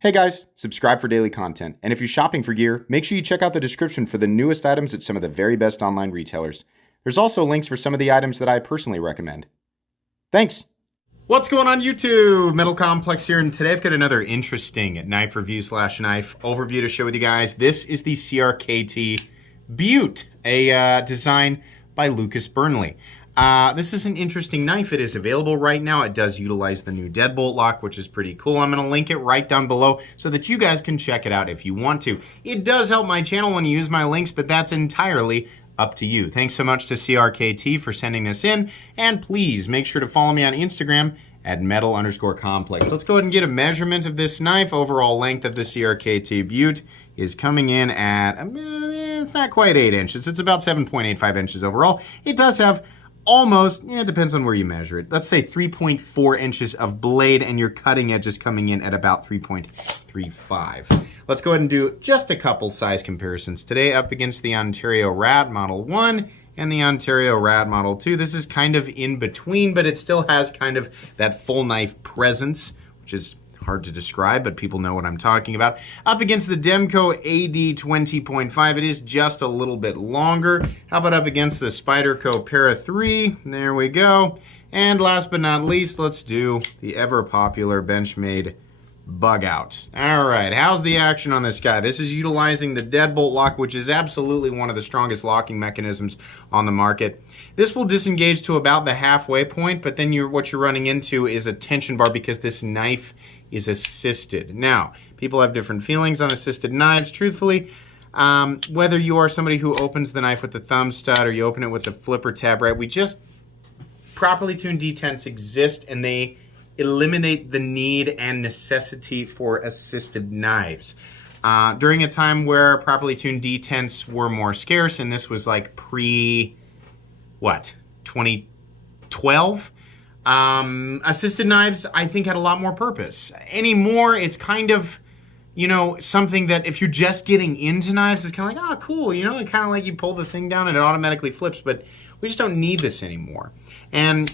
Hey guys, subscribe for daily content. And if you're shopping for gear, make sure you check out the description for the newest items at some of the very best online retailers. There's also links for some of the items that I personally recommend. Thanks! What's going on YouTube? Metal Complex here, and today I've got another interesting knife review / knife overview to share with you guys. This is the CRKT Butte, a design by Lucas Burnley. This is an interesting knife. It is available right now. It does utilize the new deadbolt lock, which is pretty cool. I'm going to link it right down below so that you guys can check it out if you want to. It does help my channel when you use my links, but that's entirely up to you. Thanks so much to CRKT for sending this in, and please make sure to follow me on Instagram at metal_complex. Let's go ahead and get a measurement of this knife. Overall length of the CRKT Butte is coming in at, it's not quite 8 inches. It's about 7.85 inches overall. It does have almost, it depends on where you measure it. Let's say 3.4 inches of blade, and your cutting edge is coming in at about 3.35. Let's go ahead and do just a couple size comparisons today up against the Ontario Rat Model 1 and the Ontario Rat Model 2. This is kind of in between, but it still has kind of that full knife presence, which is hard to describe, but people know what I'm talking about. Up against the Demco AD 20.5, it is just a little bit longer. How about up against the Spyderco Para 3? There we go. And last but not least, let's do the ever popular Benchmade Bug Out. All right, how's the action on this guy? This is utilizing the deadbolt lock, which is absolutely one of the strongest locking mechanisms on the market. This will disengage to about the halfway point, but then what you're running into is a tension bar because this knife is assisted. Now, people have different feelings on assisted knives. Truthfully, whether you are somebody who opens the knife with the thumb stud or you open it with the flipper tab, right? Properly tuned detents exist, and they eliminate the need and necessity for assisted knives. During a time where properly tuned detents were more scarce, and this was like 2012? Assisted knives, I think, had a lot more purpose. Anymore, it's kind of, something that if you're just getting into knives, it's kind of like, oh, cool, it kind of like you pull the thing down and it automatically flips, but we just don't need this anymore. And,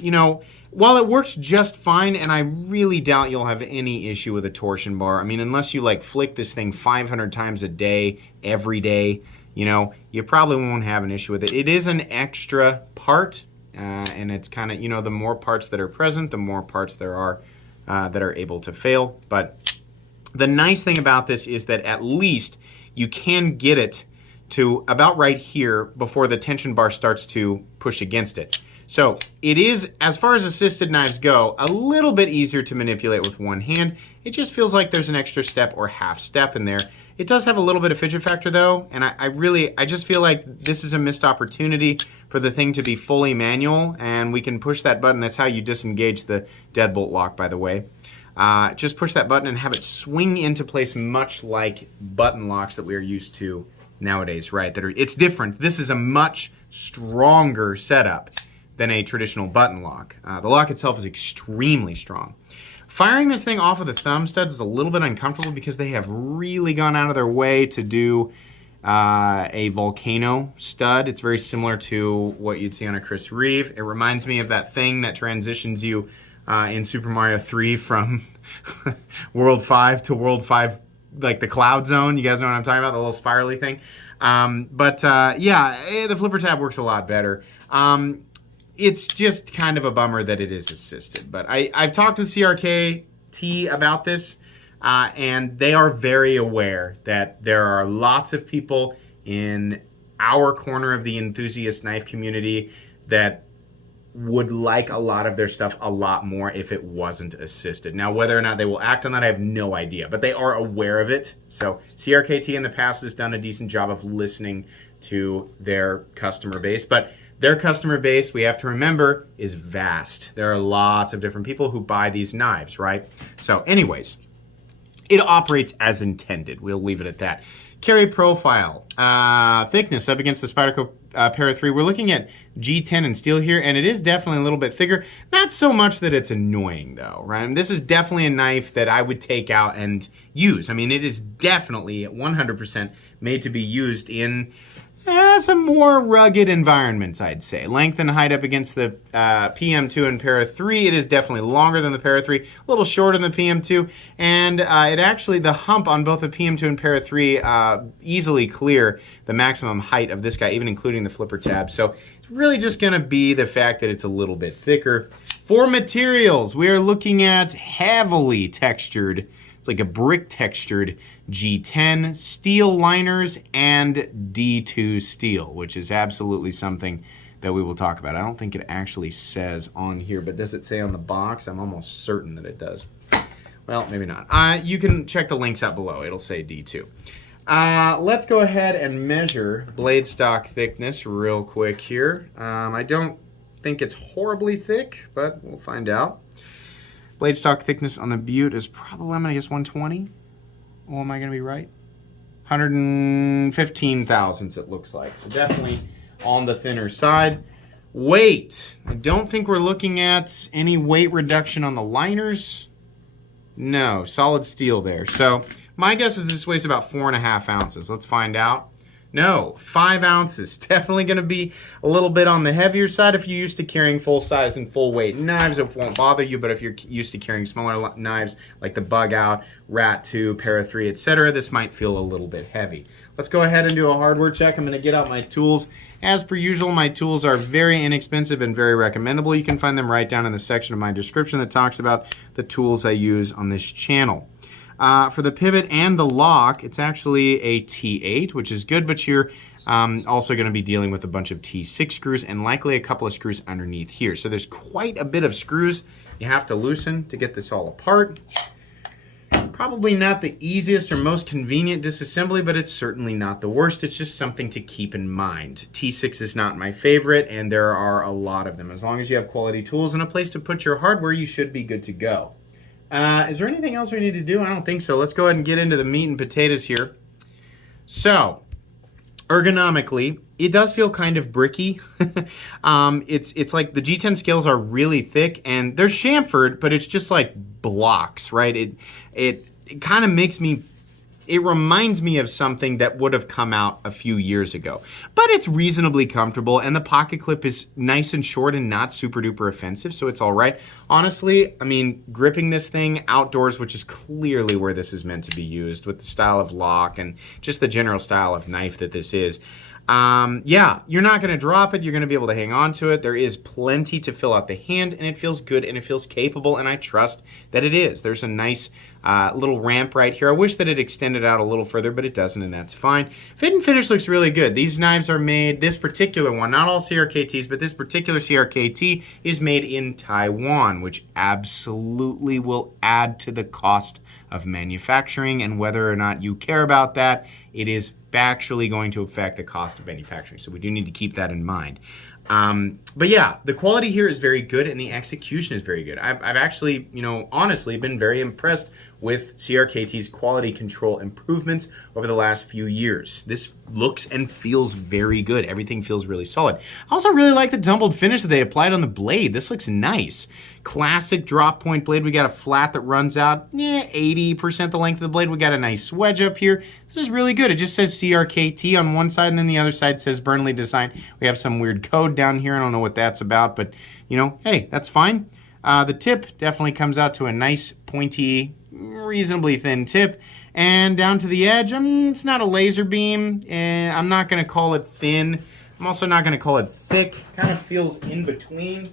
while it works just fine, and I really doubt you'll have any issue with a torsion bar, I mean, unless you like flick this thing 500 times a day, every day, you probably won't have an issue with it. It is an extra part. And it's kind of, the more parts that are present, the more parts there are that are able to fail. But the nice thing about this is that at least you can get it to about right here before the tension bar starts to push against it. So it is, as far as assisted knives go, a little bit easier to manipulate with one hand. It just feels like there's an extra step or half step in there. It does have a little bit of fidget factor though, and I just feel like this is a missed opportunity for the thing to be fully manual, and we can push that button. That's how you disengage the deadbolt lock, by the way. Just push that button and have it swing into place much like button locks that we are used to nowadays, right? It's different. This is a much stronger setup than a traditional button lock. The lock itself is extremely strong. Firing this thing off of the thumb studs is a little bit uncomfortable because they have really gone out of their way to do a volcano stud. It's very similar to what you'd see on a Chris Reeve. It reminds me of that thing that transitions you in Super Mario 3 from World 5 to World 5, like the Cloud Zone. You guys know what I'm talking about, the little spirally thing. Yeah, the flipper tab works a lot better. It's just kind of a bummer that it is assisted. But I've talked to CRKT about this, and they are very aware that there are lots of people in our corner of the enthusiast knife community that would like a lot of their stuff a lot more if it wasn't assisted. Now, whether or not they will act on that, I have no idea, but they are aware of it. So CRKT in the past has done a decent job of listening to their customer base, but their customer base, we have to remember, is vast. There are lots of different people who buy these knives, right? So anyways, it operates as intended. We'll leave it at that. Carry profile, thickness up against the Spyderco Para 3. We're looking at G10 in steel here, and it is definitely a little bit thicker. Not so much that it's annoying though, right? And this is definitely a knife that I would take out and use. I mean, it is definitely 100% made to be used in some more rugged environments, I'd say. Length and height up against the PM2 and Para 3. It is definitely longer than the Para 3, a little shorter than the PM2, and it actually, the hump on both the PM2 and Para 3 easily clear the maximum height of this guy, even including the flipper tab. So it's really just going to be the fact that it's a little bit thicker. For materials, we are looking at heavily textured, it's like a brick textured G10 steel liners and D2 steel, which is absolutely something that we will talk about. I don't think it actually says on here, but does it say on the box? I'm almost certain that it does. Well, maybe not. You can check the links out below. It'll say D2. Let's go ahead and measure blade stock thickness real quick here. I don't think it's horribly thick, but we'll find out. Blade stock thickness on the Butte is probably, I'm gonna guess 120. Oh, am I gonna be right? 115 thousandths it looks like. So definitely on the thinner side. Weight, I don't think we're looking at any weight reduction on the liners. No, solid steel there. So my guess is this weighs about 4.5 ounces. Let's find out. No, 5 ounces. Definitely going to be a little bit on the heavier side if you're used to carrying full size and full weight knives. It won't bother you, but if you're used to carrying smaller knives like the Bug Out, Rat 2, Para 3, etc., this might feel a little bit heavy. Let's go ahead and do a hardware check. I'm going to get out my tools. As per usual, my tools are very inexpensive and very recommendable. You can find them right down in the section of my description that talks about the tools I use on this channel. For the pivot and the lock, it's actually a T8, which is good, but you're also going to be dealing with a bunch of T6 screws and likely a couple of screws underneath here. So there's quite a bit of screws you have to loosen to get this all apart. Probably not the easiest or most convenient disassembly, but it's certainly not the worst. It's just something to keep in mind. T6 is not my favorite, and there are a lot of them. As long as you have quality tools and a place to put your hardware, you should be good to go. Is there anything else we need to do? I don't think so. Let's go ahead and get into the meat and potatoes here. So, ergonomically, it does feel kind of bricky. It's like the G10 scales are really thick and they're chamfered, but it's just like blocks, right? It kind of makes me, it reminds me of something that would have come out a few years ago. But it's reasonably comfortable, and the pocket clip is nice and short and not super duper offensive, so it's all right. Honestly, I mean, gripping this thing outdoors, which is clearly where this is meant to be used, with the style of lock and just the general style of knife that this is, yeah, you're not going to drop it. You're going to be able to hang on to it. There is plenty to fill out the hand, and it feels good and it feels capable, and I trust that it is. There's a nice little ramp right here. I wish that it extended out a little further, but it doesn't, and that's fine. Fit and finish looks really good. These knives are made, this particular one, not all CRKTs, but this particular CRKT is made in Taiwan, which absolutely will add to the cost of manufacturing, and whether or not you care about that, it is actually going to affect the cost of manufacturing. So we do need to keep that in mind. But yeah, the quality here is very good and the execution is very good. I've actually, you know, honestly been very impressed with CRKT's quality control improvements over the last few years. This looks and feels very good. Everything feels really solid. I also really like the tumbled finish that they applied on the blade. This looks nice. Classic drop point blade. We got a flat that runs out 80% the length of the blade. We got a nice wedge up here. This is really good. It just says CRKT on one side, and then the other side says Burnley Design. We have some weird code down here. I don't know what that's about, but you know, hey, that's fine. The tip definitely comes out to a nice pointy, reasonably thin tip, and down to the edge, it's not a laser beam, and I'm not going to call it thin. I'm also not going to call it thick. Kind of feels in between.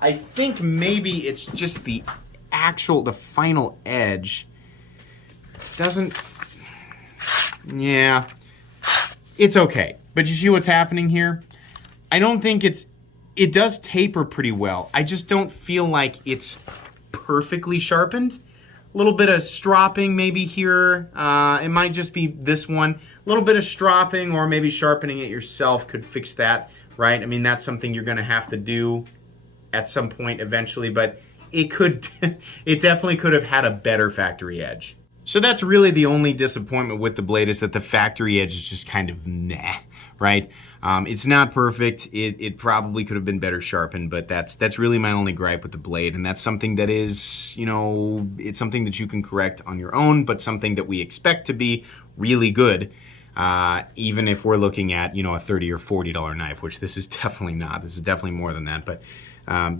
I think maybe it's just the final edge doesn't, yeah, it's okay. But you see what's happening here? I don't think it does taper pretty well. I just don't feel like it's perfectly sharpened. A little bit of stropping maybe here. It might just be this one. A little bit of stropping or maybe sharpening it yourself could fix that, right? I mean, that's something you're gonna have to do at some point eventually, but it could, it definitely could have had a better factory edge. So that's really the only disappointment with the blade, is that the factory edge is just kind of meh, right? It's not perfect. It probably could have been better sharpened, but that's really my only gripe with the blade, and that's something that is, you know, it's something that you can correct on your own, but something that we expect to be really good. even if we're looking at, you know, a $30 or $40 knife, which this is definitely not. This is definitely more than that. But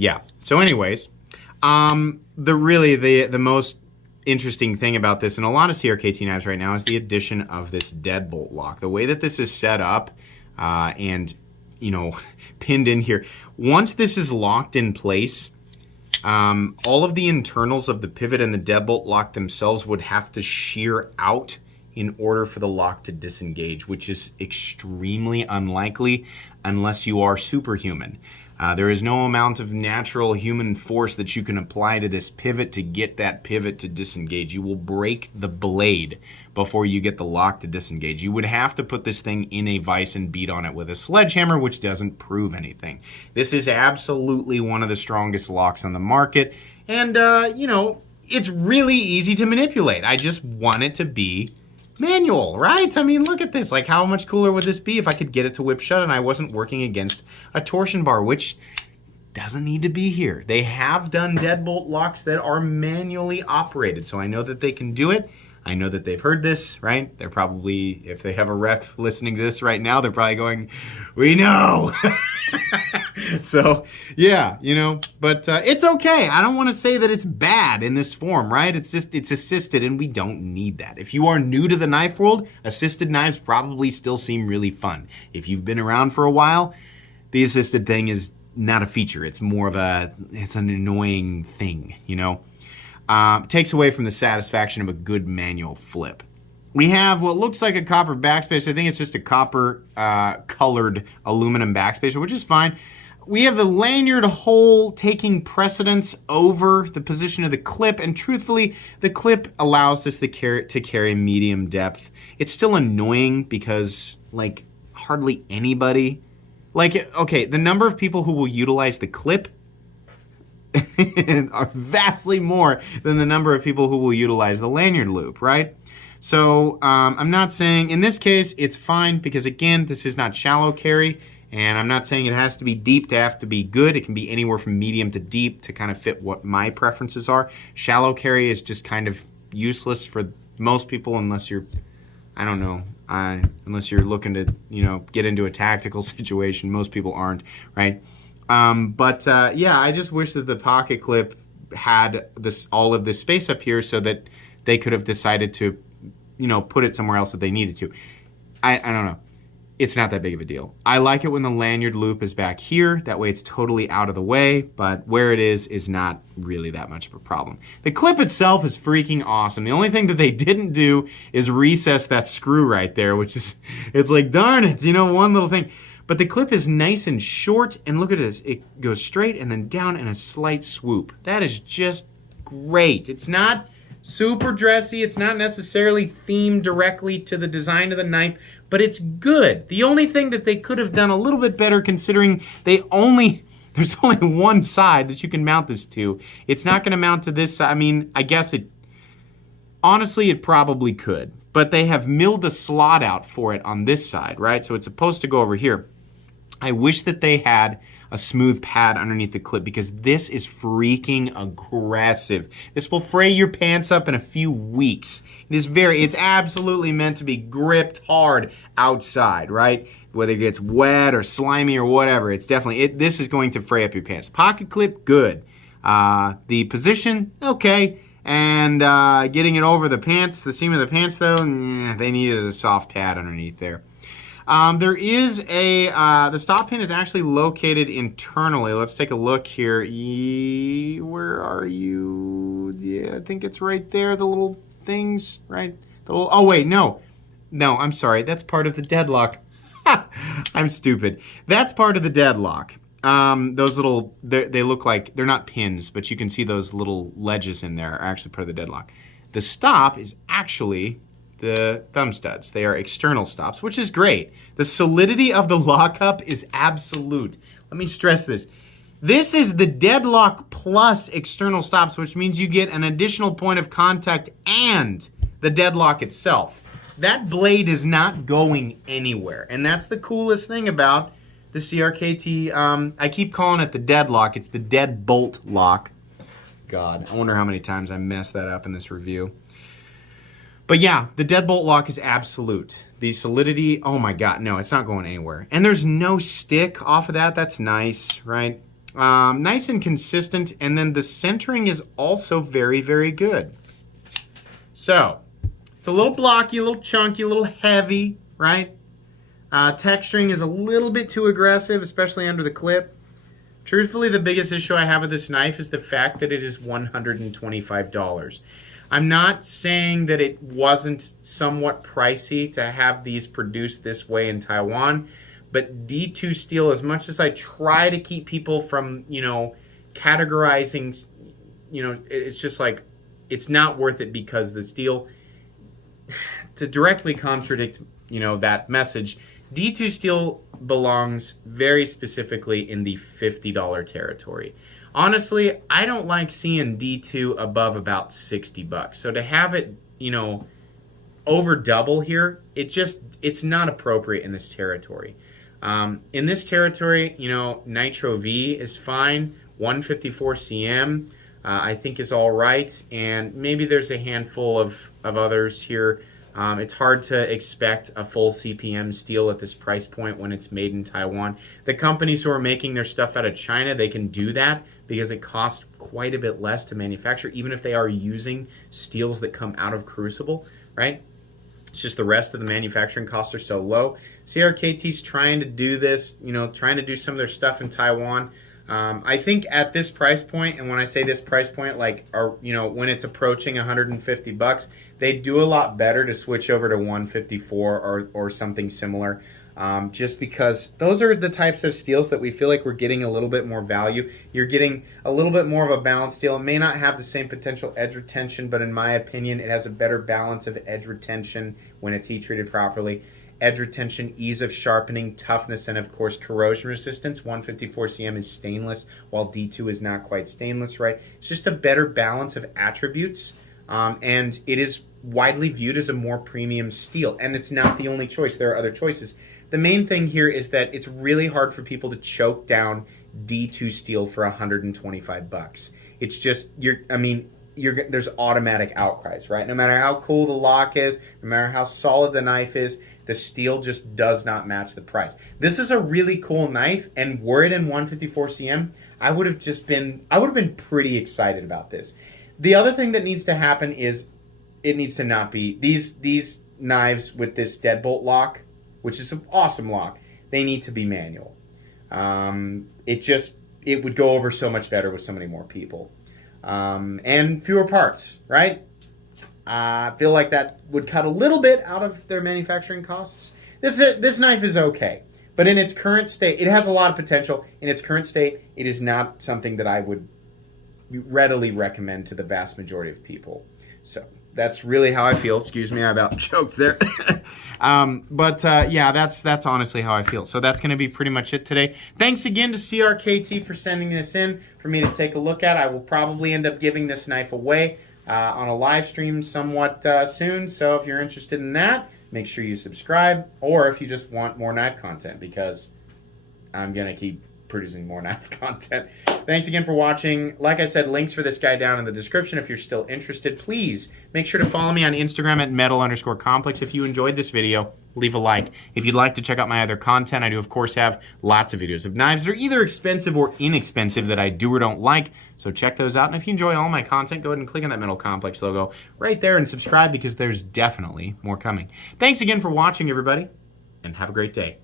yeah. So anyways, the most interesting thing about this and a lot of CRKT knives right now is the addition of this deadbolt lock. The way that this is set up and, you know, pinned in here. Once this is locked in place, all of the internals of the pivot and the deadbolt lock themselves would have to shear out in order for the lock to disengage, which is extremely unlikely unless you are superhuman. There is no amount of natural human force that you can apply to this pivot to get that pivot to disengage. You will break the blade before you get the lock to disengage. You would have to put this thing in a vise and beat on it with a sledgehammer, which doesn't prove anything. This is absolutely one of the strongest locks on the market, and you know, it's really easy to manipulate. I just want it to be manual, right? I mean, look at this. Like, how much cooler would this be if I could get it to whip shut and I wasn't working against a torsion bar, which doesn't need to be here. They have done deadbolt locks that are manually operated, so I know that they can do it. I know that they've heard this, right? They're probably, if they have a rep listening to this right now, they're probably going, we know. So, yeah, you know, but it's okay. I don't want to say that it's bad in this form, right? It's just, it's assisted and we don't need that. If you are new to the knife world, assisted knives probably still seem really fun. If you've been around for a while, the assisted thing is not a feature. It's more of it's an annoying thing, you know? Takes away from the satisfaction of a good manual flip. We have what looks like a copper backspacer. I think it's just a copper colored aluminum backspacer, which is fine. We have the lanyard hole taking precedence over the position of the clip, and truthfully, the clip allows us to carry medium depth. It's still annoying because, like, hardly anybody, like, okay, the number of people who will utilize the clip are vastly more than the number of people who will utilize the lanyard loop, right? So I'm not saying, in this case, it's fine because, again, this is not shallow carry, and I'm not saying it has to be deep to have to be good. It can be anywhere from medium to deep to kind of fit what my preferences are. Shallow carry is just kind of useless for most people unless you're, I don't know, unless you're looking to, you know, get into a tactical situation. Most people aren't, right? Yeah, I just wish that the pocket clip had all of this space up here so that they could have decided to, you know, put it somewhere else if they needed to. I don't know. It's not that big of a deal. I like it when the lanyard loop is back here. That way it's totally out of the way, but where it is not really that much of a problem. The clip itself is freaking awesome. The only thing that they didn't do is recess that screw right there, which is, it's like, darn it, you know, one little thing. But the clip is nice and short, and look at this. It goes straight and then down in a slight swoop. That is just great. It's not super dressy. It's not necessarily themed directly to the design of the knife, but it's good. The only thing that they could have done a little bit better, considering there's only one side that you can mount this to. It's not going to mount to this side. I mean, I guess honestly, it probably could, but they have milled the slot out for it on this side, right? So it's supposed to go over here. I wish that they had a smooth pad underneath the clip because this is freaking aggressive. This will fray your pants up in a few weeks. It's absolutely meant to be gripped hard outside, right? Whether it gets wet or slimy or whatever, it's definitely, this is going to fray up your pants. Pocket clip, good. The position, okay. And getting it over the pants, the seam of the pants though, they needed a soft pad underneath there. There is the stop pin is actually located internally. Let's take a look here. Where are you? Yeah, I think it's right there, the little things, right? Oh wait, no, I'm sorry. That's part of the deadlock. I'm stupid. That's part of the deadlock. Those little, they look like, they're not pins, but you can see those little ledges in there are actually part of the deadlock. The stop is actually the thumb studs. They are external stops, which is great. The solidity of the lockup is absolute. Let me stress this. This is the deadlock plus external stops, which means you get an additional point of contact and the deadlock itself. That blade is not going anywhere, and that's the coolest thing about the CRKT. I keep calling it the deadlock. It's the deadbolt lock. God, I wonder how many times I messed that up in this review. But yeah, the deadbolt lock is absolute. The solidity, oh my God, no, it's not going anywhere. And there's no stick off of that. That's nice, right? Nice and consistent. And then the centering is also very, very good. So, it's a little blocky, a little chunky, a little heavy, right? Texturing is a little bit too aggressive, especially under the clip. Truthfully, the biggest issue I have with this knife is the fact that it is $125. I'm not saying that it wasn't somewhat pricey to have these produced this way in Taiwan, but D2 steel, as much as I try to keep people from, you know, categorizing, you know, it's just like, it's not worth it because the steel, to directly contradict, you know, that message, D2 steel belongs very specifically in the $50 territory. Honestly, I don't like seeing D2 above about 60 bucks. So to have it, you know, over double here, it's not appropriate in this territory. In this territory, you know, Nitro V is fine. 154 cm, I think is all right. And maybe there's a handful of others here. It's hard to expect a full CPM steel at this price point when it's made in Taiwan. The companies who are making their stuff out of China, they can do that because it costs quite a bit less to manufacture, even if they are using steels that come out of crucible, right? It's just the rest of the manufacturing costs are so low. CRKT's trying to do this, you know, trying to do some of their stuff in Taiwan. I think at this price point, and when I say this price point, like, you know, when it's approaching 150 bucks, they do a lot better to switch over to 154 or something similar. Just because those are the types of steels that we feel like we're getting a little bit more value. You're getting a little bit more of a balanced steel. It may not have the same potential edge retention, but in my opinion, it has a better balance of edge retention when it's heat treated properly. Edge retention, ease of sharpening, toughness, and of course corrosion resistance. 154 cm is stainless, while D2 is not quite stainless, right? It's just a better balance of attributes, and it is widely viewed as a more premium steel, and it's not the only choice. There are other choices. The main thing here is that it's really hard for people to choke down D2 steel for 125 bucks. It's just, there's automatic outcries, right? No matter how cool the lock is, no matter how solid the knife is, the steel just does not match the price. This is a really cool knife, and were it in 154 cm, I would have been pretty excited about this. The other thing that needs to happen is it needs to not be, these knives with this deadbolt lock, which is an awesome lock, they need to be manual. It would go over so much better with so many more people. And fewer parts, right? I feel like that would cut a little bit out of their manufacturing costs. This knife is okay, but in its current state, it has a lot of potential. In its current state, it is not something that I would readily recommend to the vast majority of people. So that's really how I feel. Excuse me, I about choked there. Yeah, that's honestly how I feel. So that's going to be pretty much it today. Thanks again to CRKT for sending this in for me to take a look at. I will probably end up giving this knife away on a live stream somewhat soon. So if you're interested in that, make sure you subscribe, or if you just want more knife content, because I'm going to keep producing more knife content. Thanks again for watching. Like I said, links for this guy down in the description if you're still interested. Please make sure to follow me on Instagram at metal_complex. If you enjoyed this video, leave a like. If you'd like to check out my other content, I do of course have lots of videos of knives that are either expensive or inexpensive that I do or don't like. So check those out. And if you enjoy all my content, go ahead and click on that Metal Complex logo right there and subscribe, because there's definitely more coming. Thanks again for watching, everybody, and have a great day.